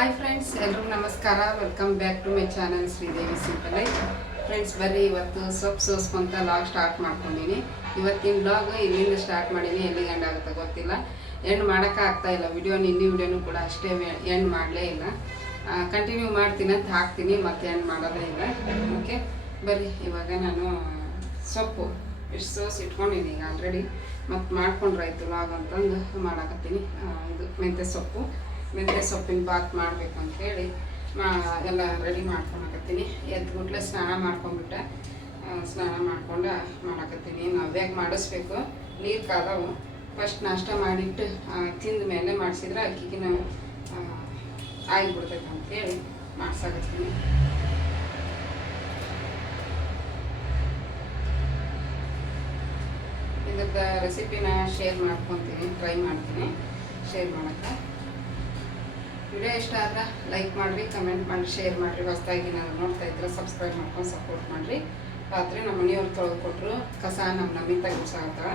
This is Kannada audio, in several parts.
ಹಾಯ್ ಫ್ರೆಂಡ್ಸ್, ಎಲ್ರಿಗೂ ನಮಸ್ಕಾರ. Welcome back to my channel Sridevi simple life. Friends, ಬರ್ರಿ ಇವತ್ತು ಸೊಪ್ಪು ಸೋಸ್ಕೊಂತ ಲಾಗ್ ಸ್ಟಾರ್ಟ್ ಮಾಡ್ಕೊಂಡಿನಿ. ಇವತ್ತಿನ ಬ್ಲಾಗ್ ಇಲ್ಲಿಂದ ಸ್ಟಾರ್ಟ್ ಮಾಡೀನಿ. ಎಲ್ಲಿ ಗಂಡ ಆಗುತ್ತೆ ಗೊತ್ತಿಲ್ಲ, ಎಂಡ್ ಮಾಡೋಕ್ಕೆ ಆಗ್ತಾ ಇಲ್ಲ. ನಿನ್ನೆ ವಿಡಿಯೋನು ಕೂಡ ಅಷ್ಟೇ ಎಂಡ್ ಮಾಡಲೇ ಇಲ್ಲ. ಕಂಟಿನ್ಯೂ ಮಾಡ್ತೀನಿ ಅಂತ ಹಾಕ್ತೀನಿ, ಮತ್ತೆ ಎಂಡ್ ಮಾಡೋದೇ ಇಲ್ಲ. ಓಕೆ, ಬರ್ರಿ ಇವಾಗ ನಾನು ಸೊಪ್ಪು ಇಷ್ಟು ಸೋಸಿ ಇಟ್ಕೊಂಡಿನಿ ಈಗ ಆಲ್ರೆಡಿ. ಮತ್ತು ಮಾಡ್ಕೊಂಡ್ರಾಯ್ತು ಲಾಗ್ ಅಂತಂದು ಮಾಡಾಕತ್ತೀನಿ. ಇದು ಮೆಂತ್ಯ ಸೊಪ್ಪಿನ ಬಾತ್ ಮಾಡ್ಬೇಕಂತೇಳಿ ಎಲ್ಲ ರೆಡಿ ಮಾಡ್ಕೊಳಕತ್ತೀನಿ. ಎದ್ಬಿಟ್ಲೆ ಸ್ನಾನ ಮಾಡ್ಕೊಂಡ್ಬಿಟ್ಟೆ. ಸ್ನಾನ ಮಾಡ್ಕೊಂಡು ಮಾಡಾಕತ್ತೀನಿ. ನವ್ಯಾಗ ಮಾಡಿಸ್ಬೇಕು, ನೀರು ಕಾದವು. ಫಸ್ಟ್ ನಾಷ್ಟ ಮಾಡಿಟ್ಟು ತಿಂದ ಮೇಲೆ ಮಾಡಿಸಿದ್ರೆ ಅಕ್ಕಿಗೆ ನಾವು ಆಗಿಬಿಡ್ತೈತೆ ಅಂತೇಳಿ ಮಾಡ್ಸಾಕತ್ತೀನಿ. ಇದ್ರದ್ದು ರೆಸಿಪಿನ ಶೇರ್ ಮಾಡ್ಕೊತೀನಿ, ಟ್ರೈ ಮಾಡ್ತೀನಿ ಶೇರ್ ಮಾಡೋಕ್ಕೆ. ವಿಡಿಯೋ ಇಷ್ಟ ಆದ್ರೆ ಲೈಕ್ ಮಾಡಿರಿ, ಕಮೆಂಟ್ ಮಾಡಿ, ಶೇರ್ ಮಾಡಿರಿ. ಹೊಸದಾಗಿ ನಾನು ನೋಡ್ತಾ ಇದ್ರೆ ಸಬ್ಸ್ಕ್ರೈಬ್ ಮಾಡ್ಕೊಂಡು ಸಪೋರ್ಟ್ ಮಾಡಿರಿ. ಪಾತ್ರೆ ನಮ್ಮ ಮನೆಯವ್ರು ತೊಳೆದು ಕೊಟ್ಟರು, ಕಸ ನಮ್ಮ ನಮ್ಮಿಂದ ಗುಡ್ಸಾಗ್ತಾಳೆ.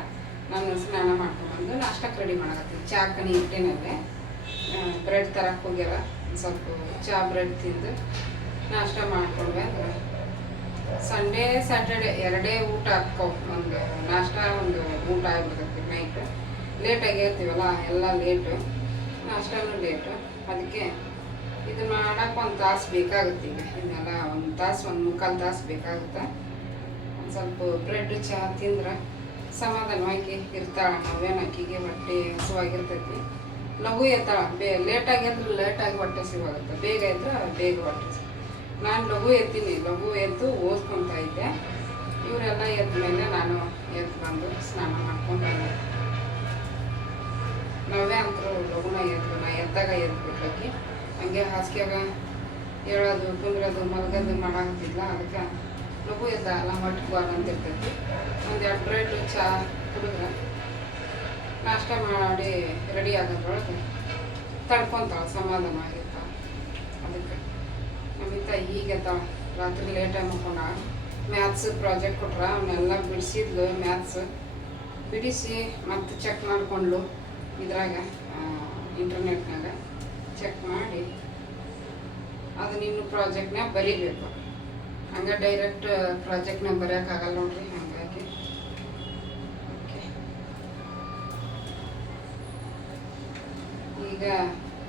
ನಾನು ಸ್ನಾನ ಮಾಡ್ಕೊಂಡ್ಬಂದು ನಾಷ್ಟಕ್ಕೆ ರೆಡಿ ಮಾಡಕತ್ತೀನಿ. ಚಾಕನಿ ಇಟ್ಟೇನಲ್ಲೇ ಬ್ರೆಡ್ ತರಕ್ಕೆ ಹೋಗ್ಯಾರ. ಸ್ವಲ್ಪ ಚಹಾ ಬ್ರೆಡ್ ತಿಂದು ನಾಷ್ಟ ಮಾಡ್ಕೊಂಡ್ವಿ. ಅಂದ್ರೆ ಸಂಡೇ ಸ್ಯಾಟರ್ಡೆ ಎರಡೇ ಊಟ ಹಾಕೋ, ಒಂದು ನಾಷ್ಟ ಒಂದು ಊಟ ಆಗಿಬಿಡ್ತೈತಿ. ನೈಟ್ ಲೇಟಾಗಿ ಇರ್ತೀವಲ್ಲ, ಎಲ್ಲ ಲೇಟು, ನಾಷ್ಟನೂ ಲೇಟು. ಅದಕ್ಕೆ ಇದು ಮಾಡೋಕೆ ಒಂದು ತಾಸು ಬೇಕಾಗುತ್ತೆ. ಈಗ ಇದನ್ನೆಲ್ಲ ಒಂದು ತಾಸು, ಒಂದು ಮುಕ್ಕಾಲು ತಾಸು ಬೇಕಾಗುತ್ತೆ. ಒಂದು ಸ್ವಲ್ಪ ಬ್ರೆಡ್ ಚಹಾ ತಿಂದ್ರೆ ಸಮಾಧಾನವಾಗಿ ಇರ್ತಾಳೆ. ನಾವೇನು ಅಕ್ಕಿಗೆ ಹೊಟ್ಟೆ ಹಸುವಾಗಿರ್ತೈತಿ. ಲಘು ಎತ್ತಾಳೆ. ಲೇಟಾಗಿ ಎದ್ರೆ ಲೇಟಾಗಿ ಹೊಟ್ಟೆ ಸಿಗೋಗುತ್ತೆ, ಬೇಗ ಎದ್ರೆ ಬೇಗ ಹೊಟ್ಟೆ ಸಿಗ. ನಾನು ಲಘು ಎತ್ತೀನಿ, ಲಘು ಎದ್ದು ಓದ್ಕೊತಾ ಇದ್ದೆ. ಇವರೆಲ್ಲ ಎದ್ದ ಮೇಲೆ ನಾನು ಎದ್ದು ಬಂದು ಸ್ನಾನ ಮಾಡ್ಕೊಂಡು ನಾವೇ ಅಂತರೂ ಲಘುನ ಎದ್ದು, ನಾ ಎದ್ದಾಗ ಎದ್ಬಿಟ್ಲಕ್ಕಿ. ಹಂಗೆ ಹಾಸಿಗೆಯಾಗ ಹೇಳೋದು, ಕುಂದ್ರೋದು, ಮಲಗೋದು ಮಾಡಾಕತ್ತಿದ್ಲ. ಅದಕ್ಕೆ ಲಘು ಎದ್ದ ಎಲ್ಲ ಹೊಟ್ಟೆ ಬಾರ್ ಅಂತ ಇರ್ತೈತಿ. ಒಂದೆರಡು ಬ್ರೆಡ್ ಚಹಾ ಕುಡಿದ್ರೆ ನಾಷ್ಟ ಮಾಡಿ ರೆಡಿ ಆಗೋದ್ರೊಳಗೆ ತಡ್ಕೊತಾಳೆ, ಸಮಾಧಾನ ಆಗಿರ್ತಾಳೆ. ಅದಕ್ಕೆ ನಮ್ಮಿಂದ ಹೀಗೆತ್ತಾಳ. ರಾತ್ರಿ ಲೇಟಾಗಿ ಮಕ್ಕೊಂಡ. ಮ್ಯಾಥ್ಸ್ ಪ್ರಾಜೆಕ್ಟ್ ಕೊಟ್ರೆ ಅವನ್ನೆಲ್ಲ ಬಿಡಿಸಿದ್ಲು. ಮ್ಯಾಥ್ಸ್ ಬಿಡಿಸಿ ಮತ್ತು ಚೆಕ್ ಮಾಡಿಕೊಂಡ್ಲು. ಇದ್ರಾಗ ಇಂಟರ್ನೆಟ್ನಾಗ ಚೆಕ್ ಮಾಡಿ ಅದನ್ನ ಇನ್ನು ಪ್ರಾಜೆಕ್ಟ್ನಾಗ ಬರೀಬೇಕು. ಹಂಗೆ ಡೈರೆಕ್ಟ್ ಪ್ರಾಜೆಕ್ಟ್ನಾಗ ಬರೆಯೋಕ್ಕಾಗಲ್ಲ ನೋಡ್ರಿ. ಹಾಗಾಗಿ ಓಕೆ, ಈಗ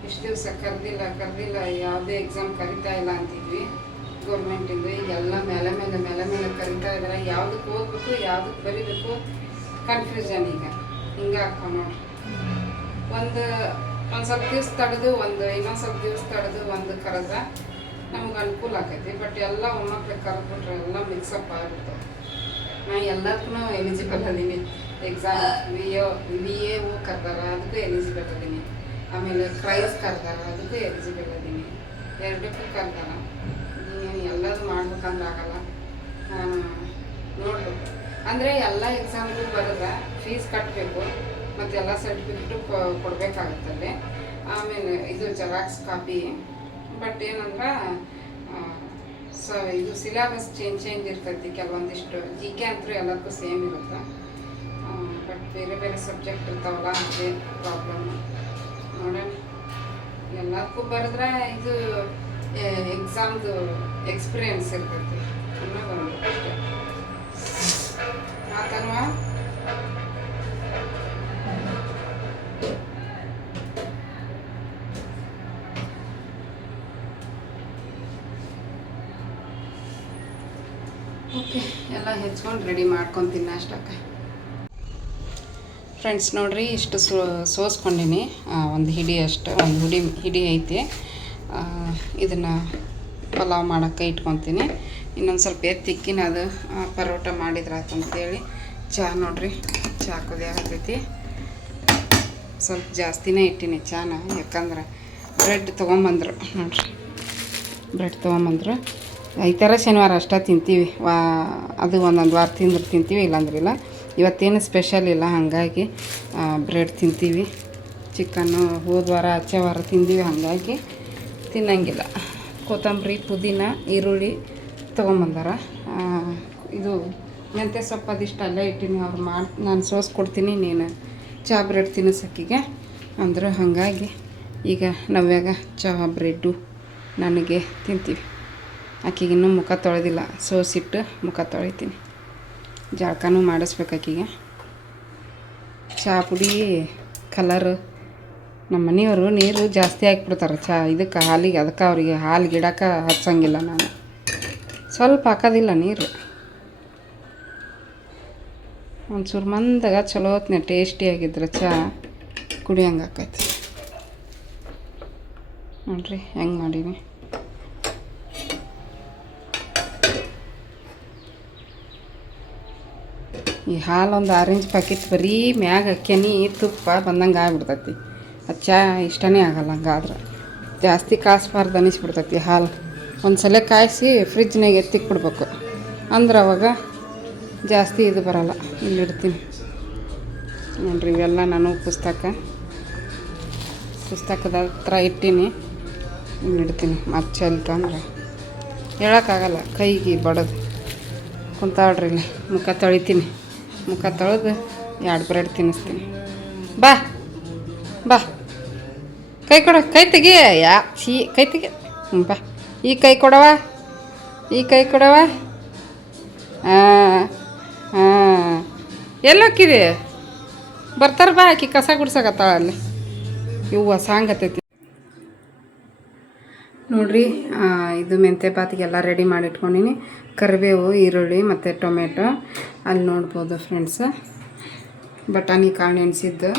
ಇಷ್ಟು ದಿವಸ ಕರೆದಿಲ್ಲ ಯಾವುದೇ ಎಕ್ಸಾಮ್ ಕರಿತಾ ಇಲ್ಲ ಅಂತಿದ್ವಿ ಗೌರ್ಮೆಂಟಿಂದು. ಈಗೆಲ್ಲ ಮೇಲೆ ಕರಿತಾ ಇದ್ದಾರೆ. ಯಾವುದಕ್ಕೆ ಓದಬೇಕು, ಯಾವುದಕ್ಕೆ ಬರೀಬೇಕು ಕನ್ಫ್ಯೂಷನ್. ಈಗ ಹಿಂಗೆ ಹಾಕೋ ನೋಡ್ರಿ. ಒಂದು ಸ್ವಲ್ಪ ದಿವ್ಸ ತಡೆದು ಇನ್ನೊಂದು ಸ್ವಲ್ಪ ದಿವ್ಸ ತಡೆದು ಕರೆದ್ರೆ ನಮ್ಗೆ ಅನುಕೂಲ ಆಕೈತಿ. ಬಟ್ ಎಲ್ಲ ಒಮ್ಮಕ್ಳಿಗೆ ಕರೆದ್ಬಿಟ್ರೆ ಎಲ್ಲ ಮಿಕ್ಸಪ್ ಆಗಿಬಿಡ್ತವೆ. ನಾನು ಎಲ್ಲದಕ್ಕೂ ಎಲಿಜಿಬಲ್ ಅದೀನಿ. ಎಕ್ಸಾಮ್ ವಿ ಎ ಓ ಕರ್ದಾರ, ಅದಕ್ಕೂ ಎಲಿಜಿಬಲ್ ಅದೀನಿ. ಆಮೇಲೆ ಕ್ರೈಸ್ ಕರ್ದಾರ, ಅದಕ್ಕೂ ಎಲಿಜಿಬಲ್ ಅದೀನಿ. ಎರಡಕ್ಕೂ ಕರ್ದಾರ. ನೀನು ಎಲ್ಲದೂ ಮಾಡ್ಬೇಕಂದ್ರೆ ಆಗಲ್ಲ. ನಾನು ನೋಡ್ಬೇಕು ಅಂದರೆ ಎಲ್ಲ ಎಕ್ಸಾಮ್ಗೂ ಬರೆದ್ರೆ ಫೀಸ್ ಕಟ್ಟಬೇಕು, ಮತ್ತು ಎಲ್ಲ ಸರ್ಟಿಫಿಕೇಟು ಕೊಡಬೇಕಾಗುತ್ತಲ್ಲೇ. ಆಮೇಲೆ ಇದು ಜೆರಾಕ್ಸ್ ಕಾಪಿ. ಬಟ್ ಏನಂದ್ರೆ ಇದು ಸಿಲೆಬಸ್ ಚೇಂಜ್ ಇರ್ತೈತಿ. ಕೆಲವೊಂದಿಷ್ಟು ಜಿ ಕೆ ಅಂತೂ ಎಲ್ಲದಕ್ಕೂ ಸೇಮ್ ಇರುತ್ತೆ. ಬಟ್ ಬೇರೆ ಸಬ್ಜೆಕ್ಟ್ ಇರ್ತಾವಲ್ಲ, ಅದೇ ಪ್ರಾಬ್ಲಮ್. ನೋಡೋಣ, ಎಲ್ಲದಕ್ಕೂ ಬರೆದ್ರೆ ಇದು ಎಕ್ಸಾಮ್ದು ಎಕ್ಸ್ಪೀರಿಯನ್ಸ್ ಇರ್ತೈತಿ ಅನ್ನೋದು ಅಷ್ಟೇ. ಮಾತನ್ವಾ ಓಕೆ, ಎಲ್ಲ ಹೆಚ್ಕೊಂಡು ರೆಡಿ ಮಾಡ್ಕೊತೀನಿ ನಾಷ್ಟಕ್ಕೆ. ಫ್ರೆಂಡ್ಸ್ ನೋಡಿರಿ, ಇಷ್ಟು ಸೋಸ್ಕೊಂಡಿನಿ. ಒಂದು ಹಿಡಿ ಐತಿ. ಇದನ್ನು ಪಲಾವ್ ಮಾಡೋಕ್ಕೆ ಇಟ್ಕೊತೀನಿ. ಇನ್ನೊಂದು ಸ್ವಲ್ಪ ಎತ್ತಿಕ್ಕಿನ ಅದು ಪರೋಟ ಮಾಡಿದ್ರಾಯ್ತು ಅಂತೇಳಿ. ಚಹಾ ನೋಡಿರಿ, ಚಹಾ ಕುದಿಯಾಗತ್ತೈತಿ. ಸ್ವಲ್ಪ ಜಾಸ್ತಿನೇ ಇಟ್ಟಿನಿ ಚಹಾನ, ಯಾಕಂದ್ರೆ ಬ್ರೆಡ್ ತೊಗೊಂಬಂದ್ರು ನೋಡಿರಿ. ಬ್ರೆಡ್ ತೊಗೊಂಬಂದ್ರು. ಈ ಥರ ಶನಿವಾರ ಅಷ್ಟೇ ತಿಂತೀವಿ. ಅದು ಒಂದೊಂದು ವಾರ ತಿಂತೀವಿ, ಇಲ್ಲಾಂದ್ರಿಲ್ಲ. ಇವತ್ತೇನು ಸ್ಪೆಷಲ್ ಇಲ್ಲ, ಹಾಗಾಗಿ ಬ್ರೆಡ್ ತಿಂತೀವಿ. ಚಿಕನ್ನು ಹೋದ ವಾರ ಆಚೆ ವಾರ ತಿಂದೀವಿ, ಹಾಗಾಗಿ ತಿನ್ನಂಗಿಲ್ಲ. ಕೊತ್ತಂಬರಿ, ಪುದೀನ, ಈರುಳ್ಳಿ ತೊಗೊಂಬಂದಾರ. ಇದು ಮೆಂತ್ಯ ಸೊಪ್ಪು ಅದಿಷ್ಟು ಅಲ್ಲೇ ಇಟ್ಟಿನಿ. ಅವ್ರು ನಾನು ಸೋಸ್ ಕೊಡ್ತೀನಿ, ನೀನು ಚಹಾ ಬ್ರೆಡ್ ತಿನ್ನಿಸಕ್ಕಿಗೆ ಅಂದರು. ಹಾಗಾಗಿ ಈಗ ನವ್ಯಾಗ ಚಹಾ ಬ್ರೆಡ್ಡು ನನಗೆ ತಿಂತೀವಿ. ಆಕೆಗೆ ಇನ್ನೂ ಮುಖ ತೊಳೆದಿಲ್ಲ, ಸೋಸಿಟ್ಟು ಮುಖ ತೊಳಿತೀನಿ. ಜಳಕನೂ ಮಾಡಿಸ್ಬೇಕು ಆಕೆಗೆ. ಚಹಾ ಪುಡಿ ಕಲರ್ ನಮ್ಮ ಮನೆಯವರು ನೀರು ಜಾಸ್ತಿ ಹಾಕ್ಬಿಡ್ತಾರೆ ಇದಕ್ಕೆ ಹಾಲಿಗೆ. ಅದಕ್ಕೆ ಅವರಿಗೆ ಹಾಲು ಗಿಡಕ್ಕೆ ಹಚ್ಚಂಗಿಲ್ಲ ನಾನು. ಸ್ವಲ್ಪ ಹಾಕೋದಿಲ್ಲ ನೀರು. ಒಂಚೂರು ಮಂದಾಗ ಚಲೋ ಹೊತ್ನೆ ಟೇಸ್ಟಿಯಾಗಿದ್ರೆ ಚಹಾ ಕುಡಿಯಂಗೆ ಆಕೈತಿ. ನೋಡ್ರಿ ಹೆಂಗೆ ಮಾಡೀನಿ. ಈ ಹಾಲು ಒಂದು ಆರೆಂಜ್ ಪ್ಯಾಕೆಟ್ ಬರೀ ಮ್ಯಾಗ ಕೆನೆ ತುಪ್ಪ ಬಂದಂಗೆ ಆಗ್ಬಿಡ್ತೈತಿ. ಅದು ಚಹಾ ಇಷ್ಟನೇ ಆಗಲ್ಲ. ಹಂಗಾದ್ರೆ ಜಾಸ್ತಿ ಕಾಯಿಸ್ಬಾರ್ದು ಅನ್ನಿಸ್ಬಿಡ್ತೈತಿ ಹಾಲು. ಒಂದು ಸಲ ಕಾಯಿಸಿ ಫ್ರಿಜ್ನಾಗ ಎತ್ತಿಕ್ಬಿಡ್ಬೇಕು, ಅಂದ್ರೆ ಅವಾಗ ಜಾಸ್ತಿ ಇದು ಬರೋಲ್ಲ. ಇಲ್ಲಿಡ್ತೀನಿ ನೋಡ್ರಿ. ಇವೆಲ್ಲ ನಾನು ಪುಸ್ತಕದ ಹತ್ರ ಇಟ್ಟೀನಿ, ಇಲ್ಲಿಡ್ತೀನಿ. ಮತ್ತೆ ಚೆಲ್ತು ಅಂದ್ರೆ ಹೇಳೋಕ್ಕಾಗಲ್ಲ, ಕೈಗೆ ಬಡದು ಕುಂತಾಳ್ರಿ. ಇಲ್ಲಿ ಮುಖ ತೊಳಿತೀನಿ. ಮುಖ ತೊಳೆದು 2 ಬ್ರೆಡ್ ತಿನ್ನಿಸ್ತೀನಿ. ಬಾ ಬಾ, ಕೈ ಕೊಡ, ಕೈ ತೆಗಿ. ಕೈ ತೆಗಿ. ಬಾ, ಈ ಕೈ ಕೊಡವ, ಈ ಕೈ ಕೊಡವ. ಹಾಂ ಹಾಂ, ಎಲ್ಲೋಕ್ಕಿದೆ? ಬರ್ತಾರೆ ಬಾ. ಆಕಿ ಕಸ ಗುಡ್ಸಕತ್ತಾಳ ಅಲ್ಲಿ. ಇವು ಸಾಂಗತೈತಿ ನೋಡ್ರಿ. ಇದು ಮೆಂತ್ಯ ಬಾತಿಗೆಲ್ಲ ರೆಡಿ ಮಾಡಿ ಇಟ್ಕೊಂಡಿನಿ. ಕರಿಬೇವು, ಈರುಳ್ಳಿ ಮತ್ತು ಟೊಮೆಟೊ. ಅಲ್ಲಿ ನೋಡ್ಬೋದು ಫ್ರೆಂಡ್ಸ್, ಬಟಾಣಿ ಕಾಳು ನೆನೆಸಿದ್ದು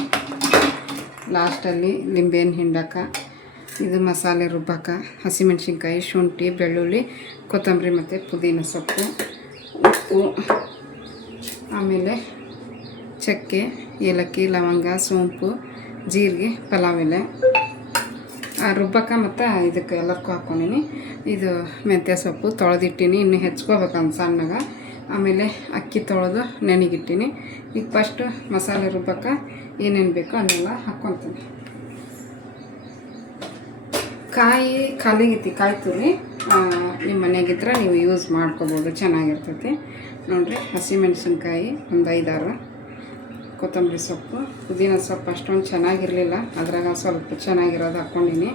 ಲಾಸ್ಟಲ್ಲಿ, ಲಿಂಬೆಹಣ್ಣು ಹಿಂಡಕ್ಕೆ, ಇದು ಮಸಾಲೆ ರುಬ್ಬಕ್ಕೆ, ಹಸಿಮೆಣ್ಸಿನ್ಕಾಯಿ, ಶುಂಠಿ, ಬೆಳ್ಳುಳ್ಳಿ, ಕೊತ್ತಂಬರಿ ಮತ್ತು ಪುದೀನ ಸೊಪ್ಪು, ಉಪ್ಪು, ಆಮೇಲೆ ಚಕ್ಕೆ, ಏಲಕ್ಕಿ, ಲವಂಗ, ಸೋಂಪು, ಜೀರಿಗೆ, ಪಲಾವ್ ಎಲೆ ರುಬ್ಬಕ್ಕೆ ಮತ್ತು ಇದಕ್ಕೆ ಎಲ್ಲದಕ್ಕೂ ಹಾಕ್ಕೊಂಡಿನಿ. ಇದು ಮೆಂತ್ಯ ಸೊಪ್ಪು ತೊಳೆದಿಟ್ಟಿನಿ, ಇನ್ನೂ ಹೆಚ್ಕೋಬೇಕಂತ ಸಣ್ಣಗ. ಆಮೇಲೆ ಅಕ್ಕಿ ತೊಳೆದು ನೆನೆಗಿಟ್ಟಿನಿ. ಈಗ ಫಸ್ಟು ಮಸಾಲೆ ರುಬ್ಬಕ್ಕೆ ಏನೇನು ಬೇಕೋ ಅದನ್ನೆಲ್ಲ ಹಾಕ್ಕೊತೀನಿ. ಕಾಯಿ ಖಾಲಿಗೈತಿ, ಕಾಯಿ ತುರಿ ನಿಮ್ಮ ಮನೆಗಿದ್ರೆ ನೀವು ಯೂಸ್ ಮಾಡ್ಕೋಬೋದು, ಚೆನ್ನಾಗಿರ್ತೈತಿ. ನೋಡಿರಿ, ಹಸಿಮೆಣ್ಸಿನ್ಕಾಯಿ ಒಂದು 5-6, ಕೊತ್ತಂಬರಿ ಸೊಪ್ಪು, ಪುದೀನ ಸೊಪ್ಪು ಅಷ್ಟೊಂದು ಚೆನ್ನಾಗಿರಲಿಲ್ಲ, ಅದ್ರಾಗ ಸ್ವಲ್ಪ ಚೆನ್ನಾಗಿರೋದು ಹಾಕ್ಕೊಂಡಿನಿ.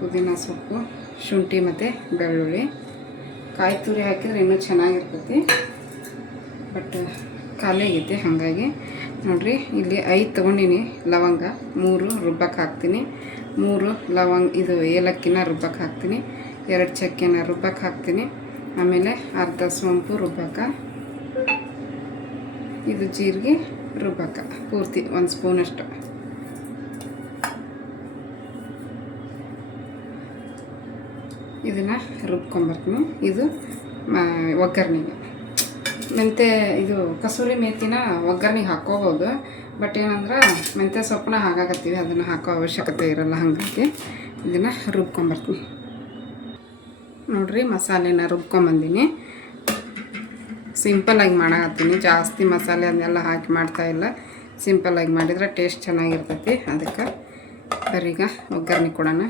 ಪುದೀನ ಸೊಪ್ಪು, ಶುಂಠಿ ಮತ್ತು ಬೆಳ್ಳುಳ್ಳಿ. ಕಾಯಿ ತುರಿ ಹಾಕಿದ್ರೆ ಇನ್ನೂ ಚೆನ್ನಾಗಿರ್ತೈತಿ, ಬಟ್ ಖಾಲಿ ಆಗೈತಿ. ಹಾಗಾಗಿ ನೋಡಿರಿ, ಇಲ್ಲಿ 5 ತೊಗೊಂಡಿನಿ ಲವಂಗ, 3 ರುಬ್ಬಕ್ಕೆ ಹಾಕ್ತೀನಿ, 3 ಲವಂಗ ಇದು ಏಲಕ್ಕಿನ ರುಬ್ಬಕ್ಕೆ ಹಾಕ್ತೀನಿ, 2 ಚಕ್ಕೆನ ರುಬ್ಬಕ್ಕೆ ಹಾಕ್ತೀನಿ. ಆಮೇಲೆ ಅರ್ಧ ಸೋಂಪು ರುಬ್ಬಕ್ಕೆ, ಇದು ಜೀರಿಗೆ ರುಬ್ಬಕ್ಕೆ ಪೂರ್ತಿ 1 ಸ್ಪೂನಷ್ಟು. ಇದನ್ನು ರುಬ್ಕೊಂಬರ್ತೀನಿ. ಇದು ಒಗ್ಗರಣೆಗೆ ಮೆಂತ್ಯ, ಇದು ಕಸೂರಿ ಮೇಥಿನ ಒಗ್ಗರಣೆಗೆ ಹಾಕ್ಕೋಬೋದು, ಬಟ್ ಏನಂದ್ರೆ ಮೆಂತ್ಯ ಸೊಪ್ಪನ್ನ ಹಾಕಾಕತ್ತೀವಿ, ಅದನ್ನು ಹಾಕೋ ಅವಶ್ಯಕತೆ ಇರೋಲ್ಲ. ಹಾಗಾಗಿ ಇದನ್ನು ರುಬ್ಕೊಂಬರ್ತೀನಿ. ನೋಡಿರಿ, ಮಸಾಲೆನ ರುಬ್ಕೊಂಬಂದಿನಿ. ಸಿಂಪಲ್ಲಾಗಿ ಮಾಡಕತ್ತೀನಿ, ಜಾಸ್ತಿ ಮಸಾಲೆ ಅದನ್ನೆಲ್ಲ ಹಾಕಿ ಮಾಡ್ತಾಯಿಲ್ಲ. ಸಿಂಪಲ್ಲಾಗಿ ಮಾಡಿದರೆ ಟೇಸ್ಟ್ ಚೆನ್ನಾಗಿರ್ತೈತಿ. ಅದಕ್ಕೆ ಬರೀಗ ಒಗ್ಗರಣೆ ಕೊಡೋಣ.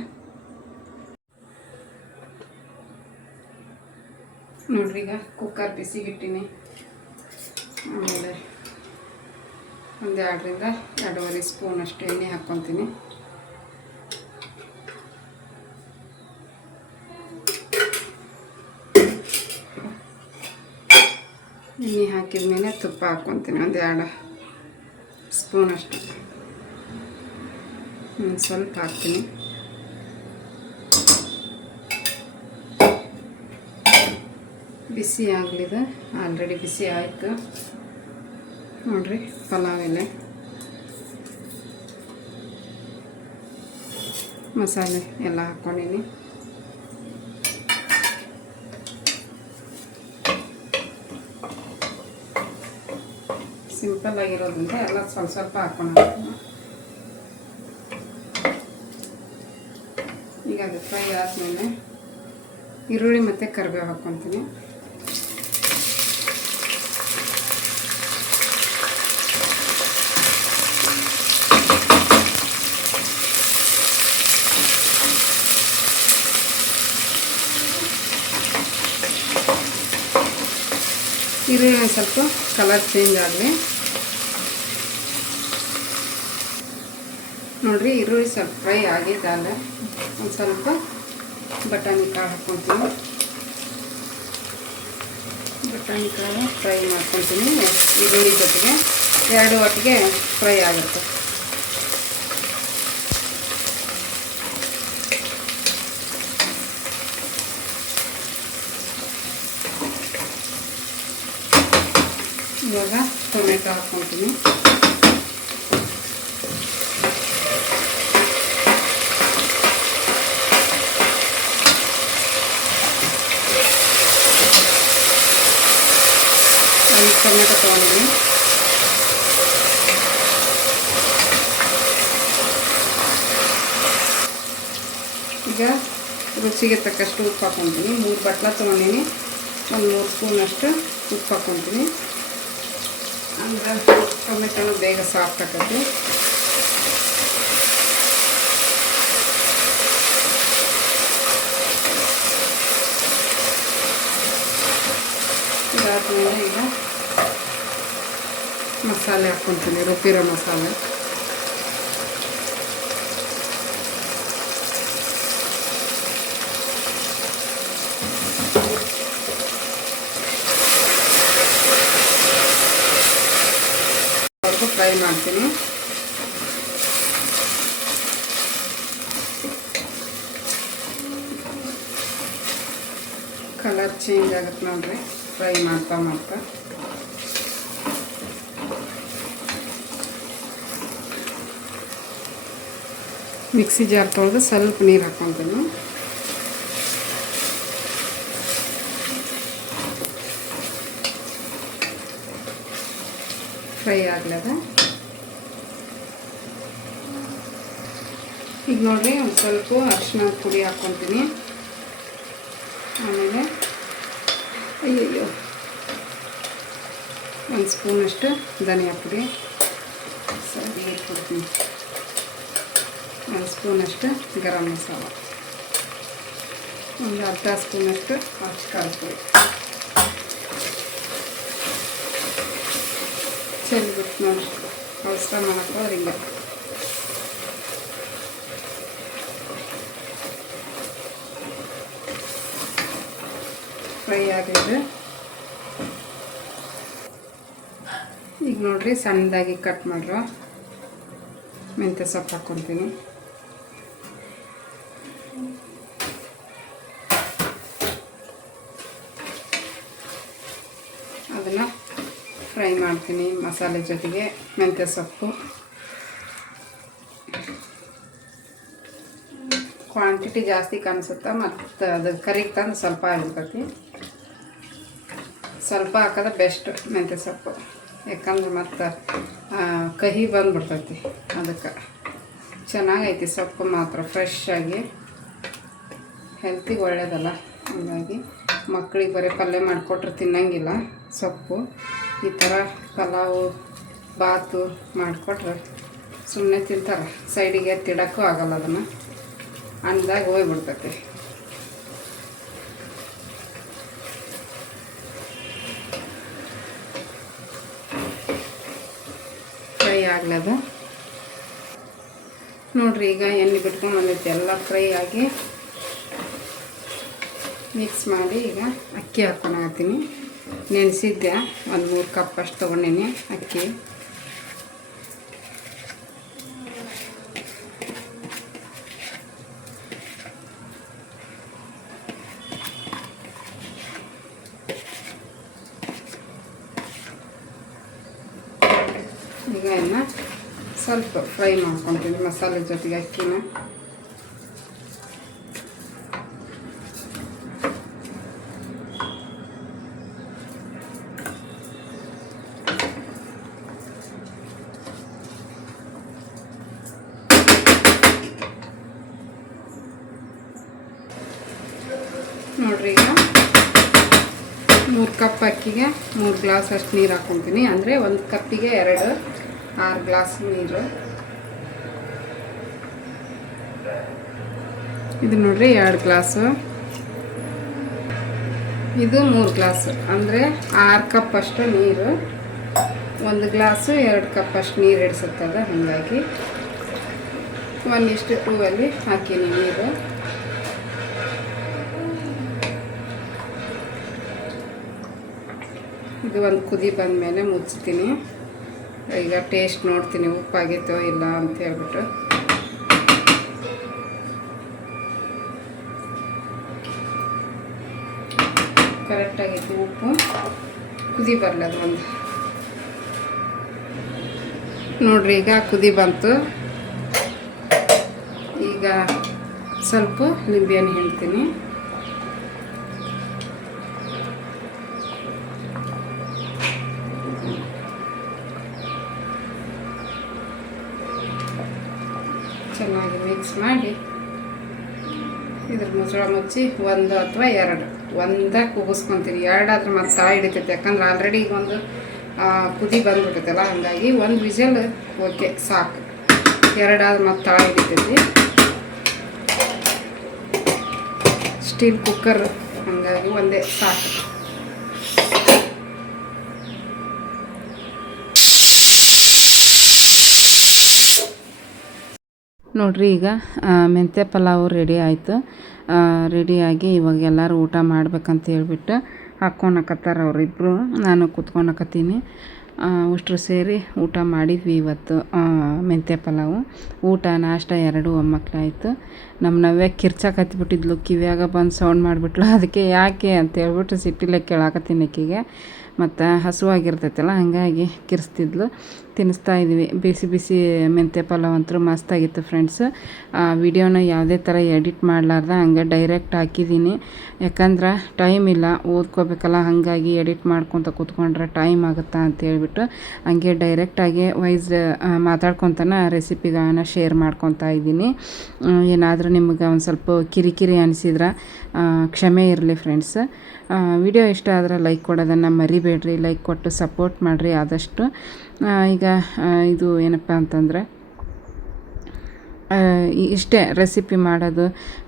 ನೋಡ್ರಿ, ಈಗ ಕುಕ್ಕರ್ ಬಿಸಿಗಿಟ್ಟಿನಿ. ಆಮೇಲೆ ಒಂದು 2ರಿಂದ 2.5 ಸ್ಪೂನ್ ಅಷ್ಟು ಎಣ್ಣೆ ಹಾಕ್ಕೊತೀನಿ. ಎಣ್ಣೆ ಹಾಕಿದ ಮೇಲೆ ತುಪ್ಪ ಹಾಕ್ಕೊತೀನಿ, ಒಂದು 2 ಸ್ಪೂನಷ್ಟು. ಸ್ವಲ್ಪ ಹಾಕ್ತೀನಿ. ಬಿಸಿ ಆಗಲಿದೆ, ಆಲ್ರೆಡಿ ಬಿಸಿ ಆಯಿತು. ನೋಡಿರಿ, ಪಲಾವ್ ಎಲೆ, ಮಸಾಲೆ ಎಲ್ಲ ಹಾಕ್ಕೊಂಡಿನಿ. ಸಿಂಪಲ್ ಆಗಿರೋದ್ರಿಂದ ಎಲ್ಲ ಸ್ವಲ್ಪ ಹಾಕ್ಕೊಂಡು ಈಗ ಅದು ಫ್ರೈ ಆದಮೇಲೆ ಈರುಳ್ಳಿ ಮತ್ತು ಕರಿಬೇವು ಹಾಕ್ಕೊತೀನಿ. ಈರುಳ್ಳಿ ಸ್ವಲ್ಪ ಕಲರ್ ಚೇಂಜ್ ಆಗಲಿ. ನೋಡಿರಿ ಈರುಳ್ಳಿ ಸ್ವಲ್ಪ ಫ್ರೈ ಆಗಿದ್ದಲ್ಲ, ಒಂದು ಸ್ವಲ್ಪ ಬಟಾಣಿ ಕಾಳು ಹಾಕ್ಕೊತೀನಿ. ಬಟಾಣಿ ಕಾಳು ಫ್ರೈ ಮಾಡ್ಕೊತೀನಿ ಈರುಳ್ಳಿ ಜೊತೆಗೆ, ಎರಡು ಒಟ್ಟಿಗೆ ಫ್ರೈ ಆಗುತ್ತೆ. ಇವಾಗ ಟೊಮೆಟೊ ಹಾಕ್ಕೊತೀನಿ. ಒಂದು ಟೊಮೆಟೊ ತೊಗೊಂಡಿದ್ದೀನಿ. ಈಗ ರುಚಿಗೆ ತಕ್ಕಷ್ಟು ಉಪ್ಪು ಹಾಕ್ಕೊತೀನಿ. 3 ಬಟ್ಲ ತೊಗೊಂಡಿನಿ, ಒಂದು 3 ಸ್ಪೂನಷ್ಟು ಉಪ್ಪು ಹಾಕ್ಕೊತೀನಿ. ಅಂದ್ರೆ ಟೊಮೆಟೊನು ಬೇಗ ಸಾಫ್ಟ್ ಆಕೈತಿ. ಇದಾದ್ಮೇಲೆ ಈಗ ಮಸಾಲೆ ಹಾಕ್ಕೊತೀನಿ, ರುಬ್ಬಿರೋ ಮಸಾಲೆ. ಫ್ರೈ ಮಾಡ್ತೀನಿ. ಕಲರ್ ಚೇಂಜ್ ಆಗುತ್ತೆ ನೋಡ್ರಿ ಫ್ರೈ ಮಾಡ್ತಾ ಮಾಡ್ತಾ. ಮಿಕ್ಸಿ ಜಾರ್ ತೊಳೆದು ಸ್ವಲ್ಪ ನೀರು ಹಾಕ್ಕೊತೀನಿ. ಫ್ರೈ ಆಗ್ಲದ. ಈಗ ನೋಡ್ರಿ ಒಂದು ಸ್ವಲ್ಪ ಅರಿಶಿನ ಪುಡಿ ಹಾಕ್ಕೊತೀನಿ. ಆಮೇಲೆ ಅಯ್ಯಯ್ಯೋ 1 ಸ್ಪೂನಷ್ಟು ಧನಿಯಾ ಪುಡಿ ಸರಿ ಇಟ್ಕೊಡ್ತೀನಿ. 1 ಸ್ಪೂನಷ್ಟು ಗರಂ ಮಸಾಲ, ಒಂದು ಅರ್ಧ ಸ್ಪೂನಷ್ಟು ಖಾರ ಪುಡಿ ಚೆಲ್ಬಿಟ್ಟು ನೋಡಿ ಅವಸರ ಮಾಡಕ್ಕೆ ಅವ್ರಿಂದ. ಫ್ರೈ ಆಗಿದೆ. ಈಗ ನೋಡ್ರಿ ಸಣ್ಣದಾಗಿ ಕಟ್ ಮಾಡಿರೋ ಮೆಂತ್ಯ ಸೊಪ್ಪು ಹಾಕ್ಕೊತೀನಿ. ಅದನ್ನು ಫ್ರೈ ಮಾಡ್ತೀನಿ ಮಸಾಲೆ ಜೊತೆಗೆ. ಮೆಂತ್ಯ ಸೊಪ್ಪು ಕ್ವಾಂಟಿಟಿ ಜಾಸ್ತಿ ಕಾಣಿಸುತ್ತೆ, ಮತ್ತು ಅದು ಕರಿಗೆ ತಂದು ಸ್ವಲ್ಪ ಆಗಿರ್ತೈತಿ. ಸ್ವಲ್ಪ ಹಾಕೋದು ಬೆಸ್ಟ್ ಮೆಂತ್ಯ ಸೊಪ್ಪು, ಯಾಕಂದ್ರೆ ಮತ್ತು ಕಹಿ ಬಂದುಬಿಡ್ತೈತಿ. ಅದಕ್ಕೆ ಚೆನ್ನಾಗೈತಿ ಸೊಪ್ಪು ಮಾತ್ರ ಫ್ರೆಶ್ ಆಗಿ, ಹೆಲ್ತಿಗೆ ಒಳ್ಳೆಯದಲ್ಲ. ಹಾಗಾಗಿ ಮಕ್ಕಳಿಗೆ ಬರೀ ಪಲ್ಯ ಮಾಡಿಕೊಟ್ರೆ ತಿನ್ನಂಗಿಲ್ಲ. ಸೊಪ್ಪು ಈ ಥರ ಪಲಾವು ಬಾತು ಮಾಡಿಕೊಟ್ರೆ ಸುಮ್ಮನೆ ತಿಂತಾರೆ, ಸೈಡಿಗೆ ಎತ್ತಿಡೋಕ್ಕೂ ಆಗಲ್ಲ. ಅದನ್ನು ಅನ್ನದಾಗ ಹೋಗ್ಬಿಡ್ತೈತಿ. ಫ್ರೈ ಆಗ್ಲದ ನೋಡ್ರಿ. ಈಗ ಎಣ್ಣೆ ಬಿಟ್ಕೊಂಡು ಬಂದೈತಿ, ಎಲ್ಲ ಫ್ರೈ ಆಗಿ ಮಿಕ್ಸ್ ಮಾಡಿ ಈಗ ಅಕ್ಕಿ ಹಾಕ್ಕೊಳತ್ತೀನಿ. ನೆನೆಸಿದ್ದೆ, ಒಂದು 3 ಕಪ್ ಅಷ್ಟು ತೊಗೊಂಡಿನಿ ಅಕ್ಕಿ. ಈಗ ಇನ್ನು ಸ್ವಲ್ಪ ಫ್ರೈ ಮಾಡ್ಕೊತೀನಿ ಮಸಾಲೆ ಜೊತೆಗೆ ಅಕ್ಕಿನ. ನೋಡ್ರಿ ಈಗ 3 ಕಪ್ ಅಕ್ಕಿಗೆ 3 ಗ್ಲಾಸ್ ಅಷ್ಟು ನೀರು ಹಾಕ್ಕೊತೀನಿ. ಅಂದರೆ 1 ಕಪ್ಪಿಗೆ 6 ಗ್ಲಾಸ್ ನೀರು. ಇದು ನೋಡ್ರಿ 2 ಗ್ಲಾಸು, ಇದು 3 ಗ್ಲಾಸು, ಅಂದರೆ 6 ಕಪ್ ಅಷ್ಟು ನೀರು. 1 ಗ್ಲಾಸು 2 ಕಪ್ ಅಷ್ಟು ನೀರು ಹಿಡಿಸುತ್ತದ. ಹಾಗಾಗಿ 1:2 ಅಲ್ಲಿ ಹಾಕೀನಿ ನೀರು. ಇದು ಒಂದು ಕುದಿ ಬಂದಮೇಲೆ ಮುಚ್ತೀನಿ. ಈಗ ಟೇಸ್ಟ್ ನೋಡ್ತೀನಿ ಉಪ್ಪಾಗೈತೋ ಇಲ್ಲ ಅಂತ ಹೇಳ್ಬಿಟ್ಟು. ಕರೆಕ್ಟಾಗೈತಿ ಉಪ್ಪು. ಕುದಿ ಬರಲ್ಲ ಅದು ಒಂದು ನೋಡ್ರಿ. ಈಗ ಕುದಿ ಬಂತು. ಈಗ ಸ್ವಲ್ಪ ನಿಂಬೆಹಣ್ಣು ಹಿಂಡ್ತೀನಿ. ಚೆನ್ನಾಗಿ ಮಿಕ್ಸ್ ಮಾಡಿ ಇದ್ರ ಮುಚ್ಚಳ ಮುಚ್ಚಿ 1 ಅಥವಾ 2 ಒಂದೇ ಕೂಗಿಸ್ಕೊತೀನಿ. 2 ಆದ್ರೆ ಮತ್ತೆ ತಳ ಹಿಡಿತೈತೆ, ಯಾಕಂದ್ರೆ ಆಲ್ರೆಡಿ ಈಗ ಒಂದು ಕುದಿ ಬಂದ್ಬಿಟ್ಟೈತಲ್ಲ, ಹಾಗಾಗಿ 1 ವಿಷಲ್ ಓಕೆ ಸಾಕು. 2 ಆದ್ರೆ ಮತ್ತೆ ತಳ ಹಿಡಿತೈತಿ. ಸ್ಟೀಲ್ ಕುಕ್ಕರ್, ಹಾಗಾಗಿ ಒಂದೇ ಸಾಕು. ನೋಡ್ರಿ, ಈಗ ಮೆಂತ್ಯ ಪಲಾವು ರೆಡಿ ಆಯಿತು. ರೆಡಿಯಾಗಿ ಇವಾಗ ಎಲ್ಲರೂ ಊಟ ಮಾಡ್ಬೇಕಂತ ಹೇಳ್ಬಿಟ್ಟು ಹಾಕ್ಕೊಳಕತ್ತಾರ ಅವರಿಬ್ಬರು. ನಾನು ಕೂತ್ಕೊಳಕತ್ತೀನಿ. ಅಷ್ಟರು ಸೇರಿ ಊಟ ಮಾಡಿದ್ವಿ ಇವತ್ತು ಮೆಂತ್ಯ ಪಲಾವು. ಊಟ ನಾಷ್ಟ 2 ಒಮ್ಮಕ್ಲಾಯಿತು. ನಮ್ಮ ನವ್ಯ ಕಿರ್ಚಾಕತ್ತಿಬಿಟ್ಟಿದ್ಲು, ಕಿವಿಯಾಗ ಬಂದು ಸೌಂಡ್ ಮಾಡಿಬಿಟ್ಲು. ಅದಕ್ಕೆ ಯಾಕೆ ಅಂತ ಹೇಳ್ಬಿಟ್ಟು ಸಿಟ್ಟಿಲೆ ಕೇಳಾಕತ್ತೀನಿ ಆಕೆಗೆ. ಮತ್ತು ಹಸುವಾಗಿರ್ತೈತಲ್ಲ, ಹಾಗಾಗಿ ಕಿರಿಸ್ತಿದ್ಲು. ತಿನ್ನಿಸ್ತಾ ಇದ್ವಿ. ಬಿಸಿ ಬಿಸಿ ಮೆಂತ್ಯ ಪಲಾವ್ ಅಂತೂ ಮಸ್ತಾಗಿತ್ತು ಫ್ರೆಂಡ್ಸ್. ವಿಡಿಯೋನ ಯಾವುದೇ ಥರ ಎಡಿಟ್ ಮಾಡಲಾರ್ದ ಹಂಗೆ ಡೈರೆಕ್ಟ್ ಹಾಕಿದ್ದೀನಿ. ಯಾಕಂದ್ರೆ ಟೈಮ್ ಇಲ್ಲ, ಓದ್ಕೋಬೇಕಲ್ಲ, ಹಾಗಾಗಿ ಎಡಿಟ್ ಮಾಡ್ಕೊತ ಕೂತ್ಕೊಂಡ್ರೆ ಟೈಮ್ ಆಗುತ್ತಾ ಅಂತ ಹೇಳ್ಬಿಟ್ಟು ಹಂಗೆ ಡೈರೆಕ್ಟಾಗಿ ಮಾತಾಡ್ಕೊತಾನೆ ರೆಸಿಪಿಗಳನ್ನ ಶೇರ್ ಮಾಡ್ಕೊತಾ ಇದ್ದೀನಿ. ಏನಾದರೂ ನಿಮ್ಗೆ ಒಂದು ಸ್ವಲ್ಪ ಕಿರಿಕಿರಿ ಅನಿಸಿದ್ರೆ ಕ್ಷಮೆ ಇರಲಿ ಫ್ರೆಂಡ್ಸ್. ವಿಡಿಯೋ ಇಷ್ಟ ಆದರೆ ಲೈಕ್ ಕೊಡೋದನ್ನು ಮರಿಬೇಡ್ರಿ. ಲೈಕ್ ಕೊಟ್ಟು ಸಪೋರ್ಟ್ ಮಾಡಿರಿ ಆದಷ್ಟು. ಈಗ ಇದು ಏನಪ್ಪ ಅಂತಂದರೆ ಇಷ್ಟೇ ರೆಸಿಪಿ ಮಾಡೋದು.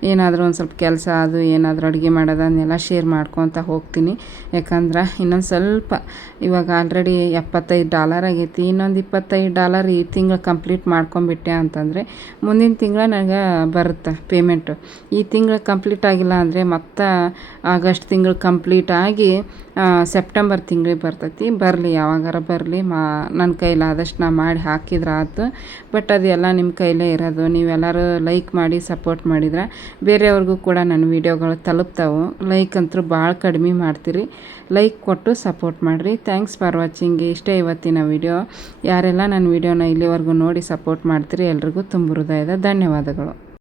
ಏನಾದರೂ ಒಂದು ಸ್ವಲ್ಪ ಕೆಲಸ ಅದು ಏನಾದರೂ ಅಡುಗೆ ಮಾಡೋದು ಅದನ್ನೆಲ್ಲ ಶೇರ್ ಮಾಡ್ಕೊತ ಹೋಗ್ತೀನಿ. ಯಾಕಂದ್ರೆ ಇನ್ನೊಂದು ಸ್ವಲ್ಪ ಇವಾಗ ಆಲ್ರೆಡಿ $75 ಆಗೈತಿ. ಇನ್ನೊಂದು $25 ಈ ತಿಂಗಳು ಕಂಪ್ಲೀಟ್ ಮಾಡ್ಕೊಂಬಿಟ್ಟೆ ಅಂತಂದರೆ ಮುಂದಿನ ತಿಂಗಳು ನನಗೆ ಬರುತ್ತೆ ಪೇಮೆಂಟು. ಈ ತಿಂಗಳು ಕಂಪ್ಲೀಟ್ ಆಗಿಲ್ಲ ಅಂದರೆ ಮತ್ತೆ ಆಗಸ್ಟ್ ತಿಂಗಳು ಕಂಪ್ಲೀಟ್ ಆಗಿ ಸೆಪ್ಟೆಂಬರ್ ತಿಂಗಳಿಗೆ ಬರ್ತೈತಿ. ಬರಲಿ, ಯಾವಾಗಾರ ಬರಲಿ. ನನ್ನ ಕೈಲಾದಷ್ಟು ನಾ ಮಾಡಿ ಹಾಕಿದ್ರೆ ಆಯ್ತು. ಬಟ್ ಅದೆಲ್ಲ ನಿಮ್ಮ ಕೈಲೇ ಇರೋದು. ನೀವೆಲ್ಲರೂ ಲೈಕ್ ಮಾಡಿ ಸಪೋರ್ಟ್ ಮಾಡಿದ್ರೆ ಬೇರೆಯವ್ರಿಗೂ ಕೂಡ ನನ್ನ ವೀಡಿಯೋಗಳು ತಲುಪ್ತಾವೆ. ಲೈಕ್ ಅಂತೂ ಭಾಳ ಕಡಿಮೆ ಮಾಡ್ತೀರಿ. ಲೈಕ್ ಕೊಟ್ಟು ಸಪೋರ್ಟ್ ಮಾಡಿರಿ. Thanks for watching. ಇಷ್ಟೇ ಇವತ್ತಿನ ವಿಡಿಯೋ. ಯಾರೆಲ್ಲ ನನ್ನ ವಿಡಿಯೋನ ಇಲ್ಲಿವರೆಗೂ ನೋಡಿ ಸಪೋರ್ಟ್ ಮಾಡ್ತೀರಿ ಎಲ್ರಿಗೂ ತುಂಬ ಹೃದಯದ ಧನ್ಯವಾದಗಳು.